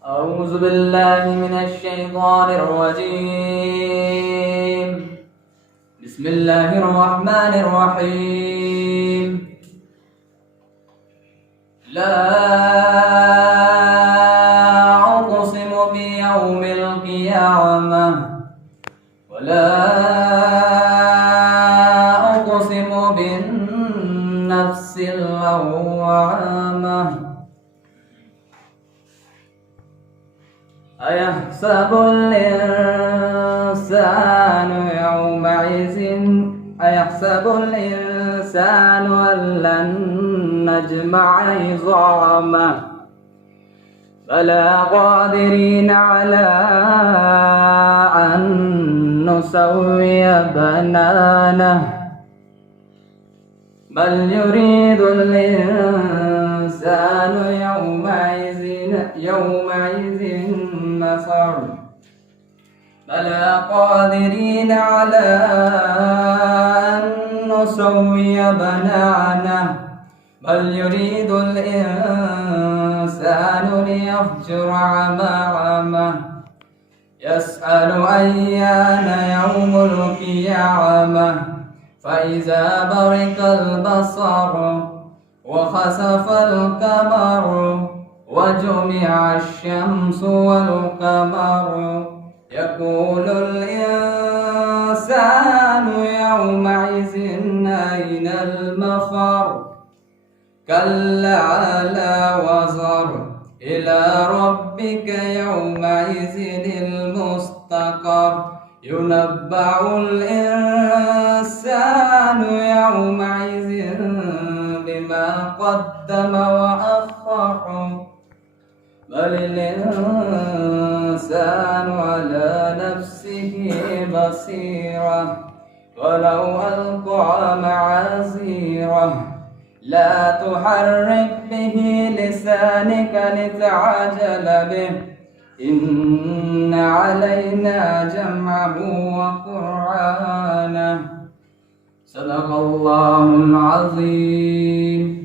أعوذ بالله من الشيطان الرجيم. بسم الله الرحمن الرحيم. لا أقسم بيوم القيامة ولا أقسم بالنفس اللوامة. أيحسب الإنسان أن لن نجمع عظامه بلى قادرين على أن نسوي بنانه بل يريد الإنسان يومئذ نصر بلى قادرين على أن نسوي بنانه بل يريد الإنسان ليفجر أمامه يسأل أيان يوم القيامة فإذا برق البصر وخسف القمر وجمع الشمس والقمر يقول الإنسان يومئذ أين المفر كلا لا وزر إلى ربك يومئذ المستقر ينبأ الإنسان يومئذ بما قدم وأخر بل الإنسان على نفسه بصيرة ولو ألقى معاذيره لا تحرك به لسانك لتعجل به إن علينا جمعه وقرآنه صدق الله العظيم.